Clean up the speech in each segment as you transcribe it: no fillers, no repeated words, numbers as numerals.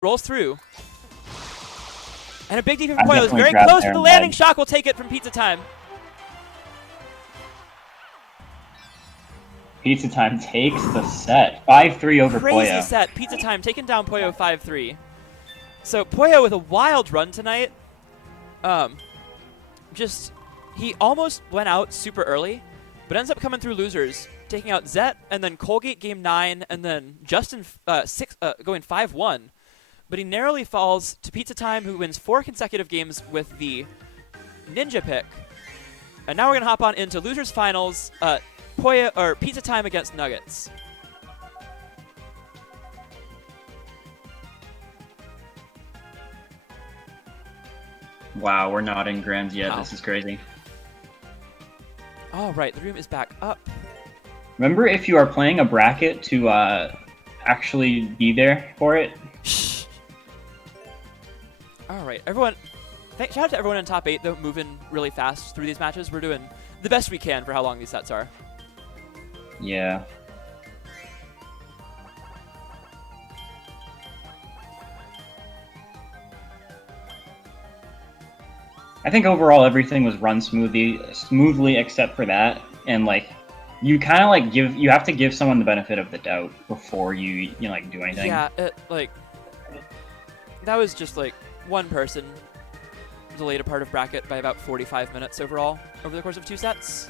rolls through. And a big D from Poyo is very grabbed close, there but the and landing led. shock will take it from Pizza Time. Pizza Time takes the set. 5-3 over Crazy Poyo. set. Pizza Time taking down Poyo 5-3. So Poyo with a wild run tonight. He almost went out super early, but ends up coming through losers, taking out Zet, and then Colgate game 9, and then Justin going 5-1. But he narrowly falls to Pizza Time, who wins 4 consecutive games with the Ninja pick. And now we're going to hop on into losers finals, Pizza Time against Nuggetz. Wow, we're not in Grands yet. This is crazy. All right, the room is back up. Remember, if you are playing a bracket, to actually be there for it. All right, everyone. Shout out to everyone in top 8, though, moving really fast through these matches. We're doing the best we can for how long these sets are. Yeah. I think overall everything was run smoothly except for that, and like you kind of like you have to give someone the benefit of the doubt before you like do anything. Yeah, that was just like one person delayed a part of bracket by about 45 minutes overall over the course of 2 sets,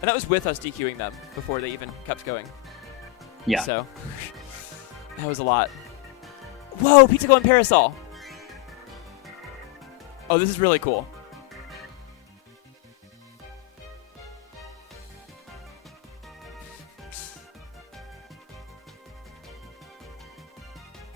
and that was with us DQing them before they even kept going. Yeah. So that was a lot. Whoa, Pizza going Parasol. Oh, this is really cool.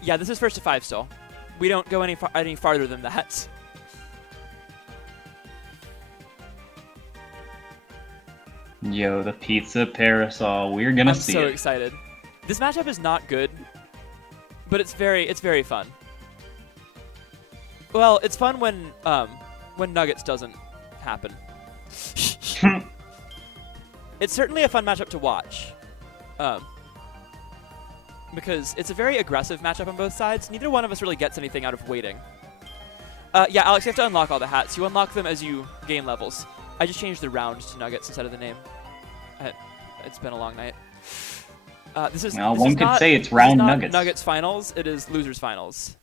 Yeah, this is first to 5 still. We don't go any farther than that. Yo, the pizza parasol. We're gonna see it. I'm so excited. This matchup is not good, but it's very fun. Well, it's fun when Nuggetz doesn't happen. It's certainly a fun matchup to watch. Because it's a very aggressive matchup on both sides. Neither one of us really gets anything out of waiting. Yeah, Alex, you have to unlock all the hats. You unlock them as you gain levels. I just changed the round to Nuggetz instead of the name. It's been a long night. This is one could say it's round Nuggetz. Nuggetz finals. It is losers finals.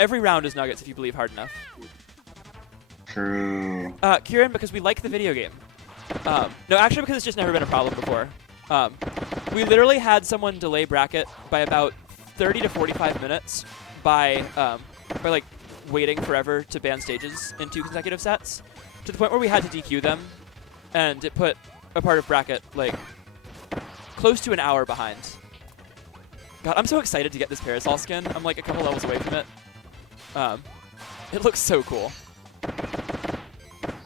Every round is Nuggetz if you believe hard enough. True. Kieran, because we like the video game. No, actually because it's just never been a problem before. We literally had someone delay bracket by about 30 to 45 minutes by like waiting forever to ban stages in 2 consecutive sets, to the point where we had to DQ them, and it put a part of bracket like close to an hour behind. God, I'm so excited to get this Parasol skin. I'm like a couple levels away from it. It looks so cool.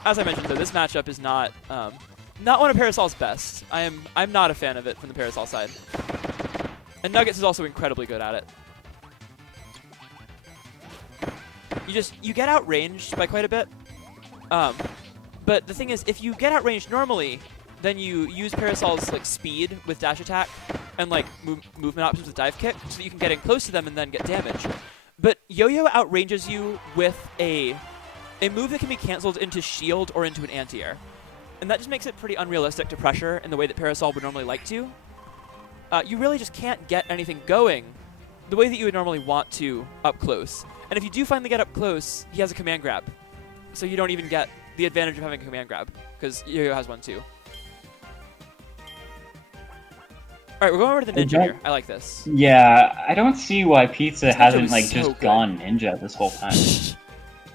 As I mentioned, though, this matchup is not one of Parasol's best. I'm not a fan of it from the Parasol side. And Nuggetz is also incredibly good at it. You get outranged by quite a bit. But the thing is, if you get outranged normally, then you use Parasol's like speed with dash attack and like movement options with dive kick, so that you can get in close to them and then get damage. But Yo-Yo outranges you with a move that can be cancelled into shield or into an anti-air. And that just makes it pretty unrealistic to pressure in the way that Parasol would normally like to. You really just can't get anything going the way that you would normally want to up close. And if you do finally get up close, he has a command grab. So you don't even get the advantage of having a command grab, because Yo-Yo has one too. Alright, we're going over to the ninja here. I like this. Yeah, I don't see why Pizza hasn't like so just good. gone ninja this whole time.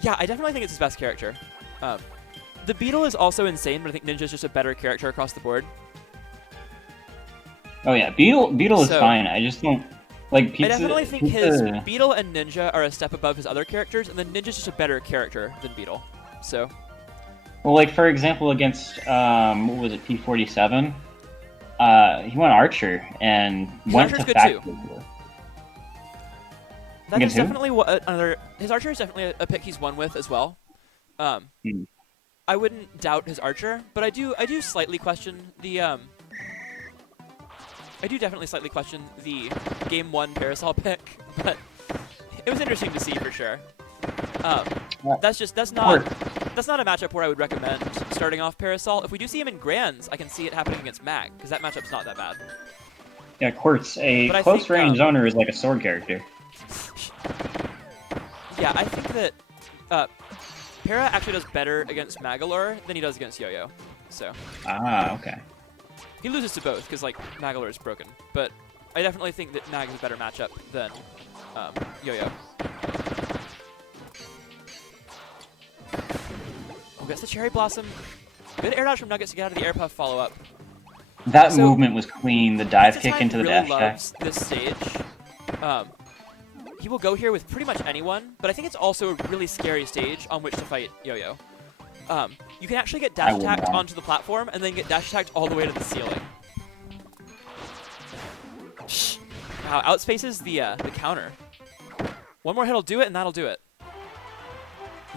Yeah, I definitely think it's his best character. The Beetle is also insane, but I think Ninja's just a better character across the board. Oh yeah, Beetle is fine. I just don't like Pizza. I definitely think his Beetle and Ninja are a step above his other characters, and then Ninja's just a better character than Beetle. So. Well, like for example, against what was it, P47? He went Archer and went to Factory. That is definitely another. His Archer is definitely a pick he's won with as well. I wouldn't doubt his Archer, but I do slightly question the I do definitely slightly question the game 1 Parasol pick, but it was interesting to see for sure. Yeah. That's not a matchup where I would recommend starting off Parasol. If we do see him in Grands, I can see it happening against Mag, because that matchup's not that bad. Yeah, Quartz, a But I close think, range zoner is like a sword character. Yeah, I think that Para actually does better against Magalore than he does against Yo-Yo. So Ah, okay. he loses to both because like Magalore is broken, but I definitely think that Mag is a better matchup than Yo-Yo. Oh, gets the Cherry Blossom. Good air dodge from Nuggetz to get out of the air puff follow up. That So, movement was clean. The dive Pizza kick Time into the really dash attack. loves this stage. He will go here with pretty much anyone, but I think it's also a really scary stage on which to fight Yo-Yo. You can actually get dash attacked onto the platform and then get dash attacked all the way to the ceiling. Wow, outspaces the counter. One more hit will do it, and that'll do it.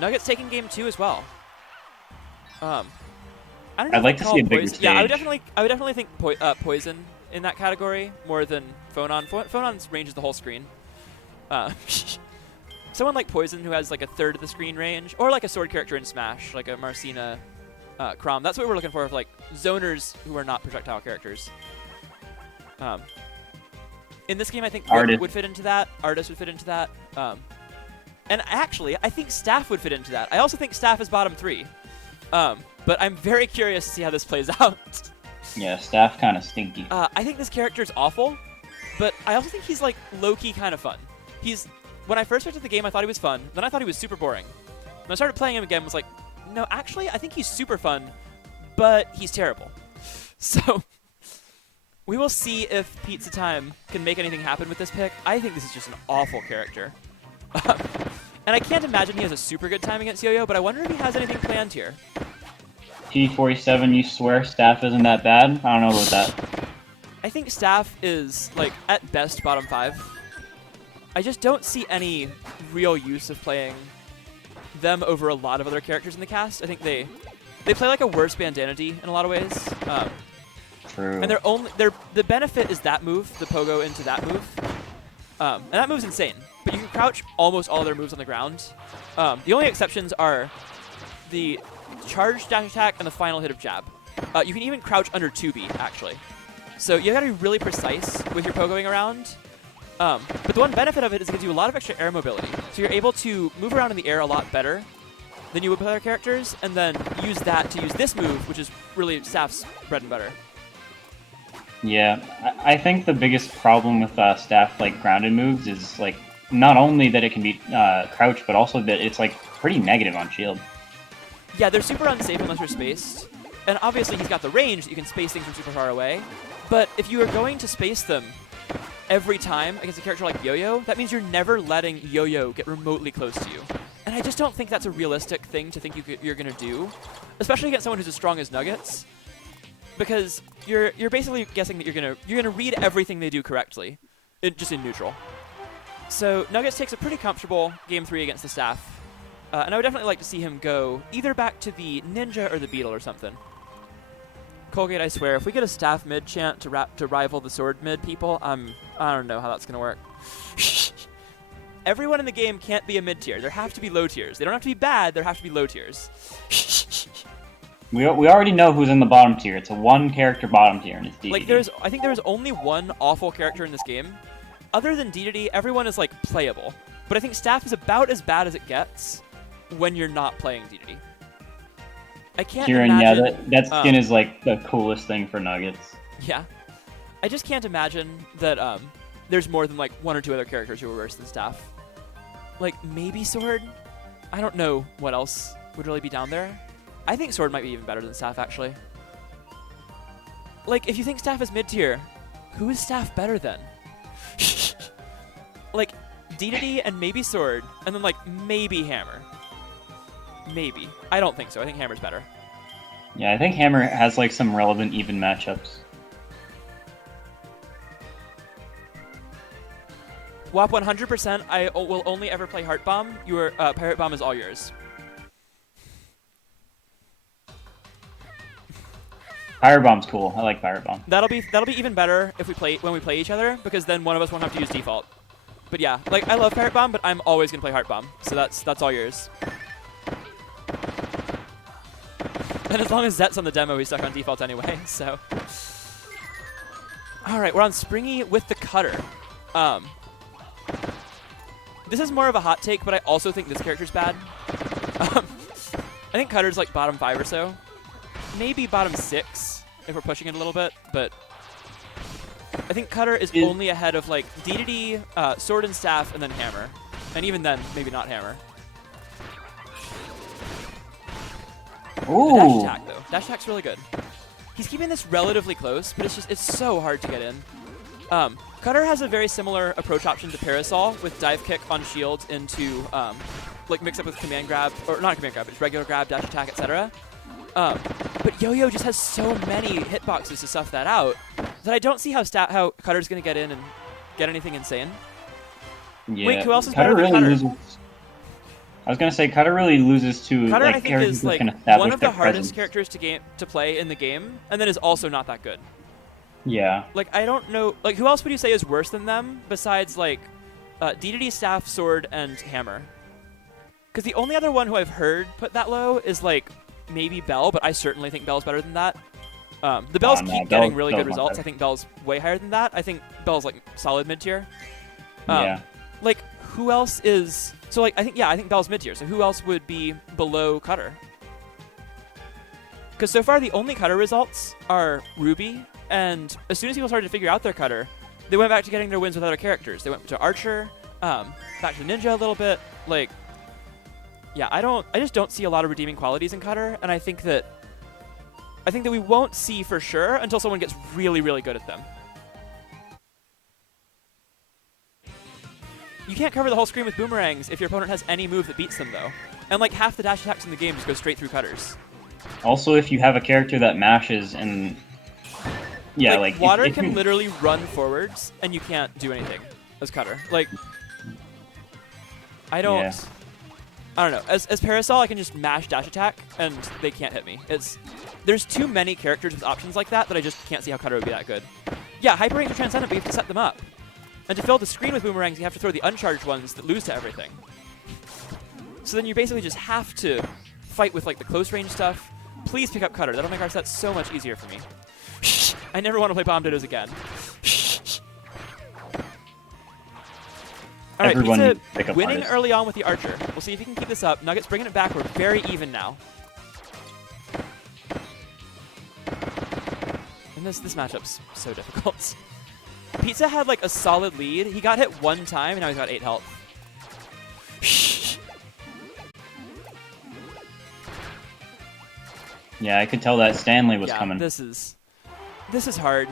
Nuggetz taking game 2 as well. I don't know I'd like to see a bigger stage. Yeah, I would definitely think Poison in that category more than Phonon. Phonon's ranges the whole screen. Someone like Poison who has like a third of the screen range, or like a sword character in Smash, like a Marcina Crom. That's what we're looking for like zoners who are not projectile characters. In this game, I think Whip would fit into that. Artist would fit into that. And actually, I think Staff would fit into that. I also think Staff is bottom 3. But I'm very curious to see how this plays out. Yeah, Staff kind of stinky. I think this character is awful, but I also think he's like low-key kind of fun. When I first picked up the game, I thought he was fun. Then I thought he was super boring. When I started playing him again, I was like, no, actually, I think he's super fun, but he's terrible. So we will see if Pizza Time can make anything happen with this pick. I think this is just an awful character. And I can't imagine he has a super good time against Yo-Yo, but I wonder if he has anything planned here. P47, you swear Staff isn't that bad? I don't know about that. I think Staff is, like, at best bottom 5. I just don't see any real use of playing them over a lot of other characters in the cast. I think they play like a worse Bandanity in a lot of ways. True. And the benefit is that move, the pogo into that move. And that move's insane. But you can crouch almost all their moves on the ground. The only exceptions are the charge dash attack and the final hit of jab. You can even crouch under 2B, actually. So you gotta be really precise with your pogoing around. But the one benefit of it is it gives you a lot of extra air mobility. So you're able to move around in the air a lot better than you would with other characters, and then use that to use this move, which is really Staff's bread and butter. Yeah, I think the biggest problem with Staff like grounded moves is like not only that it can be crouched, but also that it's like pretty negative on shield. Yeah, they're super unsafe unless you're spaced. And obviously he's got the range that you can space things from super far away. But if you are going to space them every time against a character like Yo-Yo, that means you're never letting Yo-Yo get remotely close to you. And I just don't think that's a realistic thing to think you're going to do, especially against someone who's as strong as Nuggetz, because you're basically guessing that you're gonna read everything they do correctly, just in neutral. So Nuggetz takes a pretty comfortable game 3 against the Staff, and I would definitely like to see him go either back to the Ninja or the Beetle or something. Colgate, I swear, if we get a Staff mid chant to rival the Sword mid people, I don't know how that's gonna work. Everyone in the game can't be a mid tier. There have to be low tiers. They don't have to be bad. There have to be low tiers. We already know who's in the bottom tier. It's a one character bottom tier, and it's DDD. Like I think there's only one awful character in this game. Other than DDD, everyone is like playable. But I think Staff is about as bad as it gets when you're not playing DDD. I can't imagine. Yeah, that skin is like the coolest thing for Nuggetz. Yeah, I just can't imagine that there's more than like one or two other characters who are worse than Staff. Like maybe Sword. I don't know what else would really be down there. I think Sword might be even better than Staff, actually. Like, if you think Staff is mid-tier, who is Staff better than? Like, DDD and maybe Sword, and then, like, maybe Hammer. Maybe. I don't think so. I think Hammer's better. Yeah, I think Hammer has, like, some relevant even matchups. WAP 100%, I will only ever play Heart Bomb. Your Pirate Bomb is all yours. Pirate Bomb's cool. I like Pirate Bomb. That'll be even better if when we play each other, because then one of us won't have to use default. But yeah, like I love Pirate Bomb, but I'm always gonna play Heart Bomb. So that's all yours. And as long as Zet's on the demo, he's stuck on default anyway. So. All right, we're on Springy with the Cutter. This is more of a hot take, but I also think this character's bad. I think Cutter's like bottom 5 or so. Maybe bottom 6 if we're pushing it a little bit, but I think Cutter is only ahead of like DDD, Sword and Staff, and then Hammer. And even then, maybe not Hammer. Ooh. Dash attack, though. Dash attack's really good. He's keeping this relatively close, but it's so hard to get in. Cutter has a very similar approach option to Parasol with dive kick on shield into like mix up with command grab, or not command grab, but regular grab, dash attack, etc. But Yo-Yo just has so many hitboxes to stuff that out that I don't see how Cutter's going to get in and get anything insane. Yeah. Wait, who else is Cutter better than really Cutter? loses. I was gonna say Cutter really loses to Cutter, like I think, characters is that like can establish one of the their hardest presence. characters to play in the game, and then is also not that good. Yeah. Like, I don't know. Like, who else would you say is worse than them besides, like, DDD, Staff, Sword, and Hammer? Because the only other one who I've heard put that low is, like, maybe Bell, but I certainly think Bell's better than that. The Bells keep getting really good results. I think Bell's way higher than that. I think Bell's, like, solid mid-tier. Yeah. Like, who else is... So, like, I think Bell's mid-tier. So who else would be below Cutter? Because so far, the only Cutter results are Ruby, and as soon as people started to figure out their Cutter, they went back to getting their wins with other characters. They went to Archer, back to Ninja a little bit. Like, yeah, I just don't see a lot of redeeming qualities in Cutter, and I think that we won't see for sure until someone gets really, really good at them. You can't cover the whole screen with boomerangs if your opponent has any move that beats them, though. And like half the dash attacks in the game just go straight through Cutters. Also, if you have a character that mashes and yeah, like Water if can you... literally run forwards, and you can't do anything as Cutter. Like, I don't know. As Parasol, I can just mash dash attack, and they can't hit me. There's too many characters with options like that I just can't see how Cutter would be that good. Yeah, Hyper Range or Transcendent, but you have to set them up. And to fill the screen with boomerangs, you have to throw the uncharged ones that lose to everything. So then you basically just have to fight with like the close range stuff. Please pick up Cutter. That'll make our set so much easier for me. I never want to play Bomb Dittos again. All right, Everyone Pizza winning early on with the Archer. We'll see if he can keep this up. Nuggetz bringing it back. We're very even now. And this matchup's so difficult. Pizza had like a solid lead. He got hit one time, and now he's got 8 health. Yeah, I could tell that Stanley was yeah, coming. This is hard.